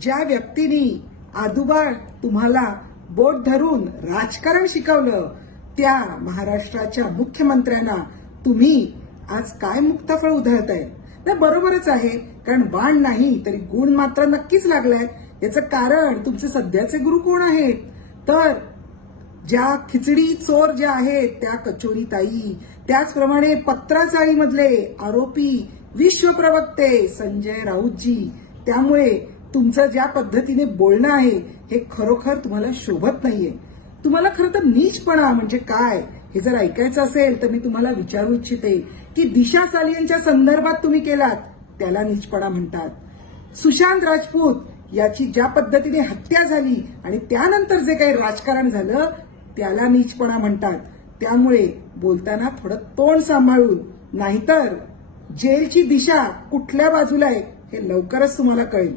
ज्या व्यक्तीने आदुबार तुम्हाला बोट धरून राजकारण शिकवलं त्या महाराष्ट्राच्या मुख्यमंत्र्यांना तुम्ही आज काय मुक्ताफळ उधळताय? नाही, बरोबरच आहे, कारण बाण नाही तरी गुण मात्र नक्कीच लागलाय. याचं कारण तुमचे सध्याचे गुरु कोण आहेत? तर ज्या खिचडी चोर ज्या आहेत त्या कचोरी ताई, त्याचप्रमाणे पत्राचाळीमधले आरोपी विश्वप्रवक्ते संजय राऊतजी. त्यामुळे तुमचं ज्या पद्धतीने बोलणं आहे हे खरोखर तुम्हाला शोभत नाहीये. तुम्हाला खरं तर नीचपणा म्हणजे काय हे जर ऐकायचं असेल तर मी तुम्हाला विचारू इच्छिते की दिशा सालियनच्या संदर्भात तुम्ही केलात त्याला नीचपणा म्हणतात. सुशांत राजपूत याची ज्या पद्धतीने हत्या झाली आणि त्यानंतर जे काही राजकारण झालं त्याला नीचपणा म्हणतात. त्यामुळे बोलताना थोडं तोंड सांभाळून, नाहीतर जेलची दिशा कुठल्या बाजूला आहे हे लवकरच तुम्हाला कळेल.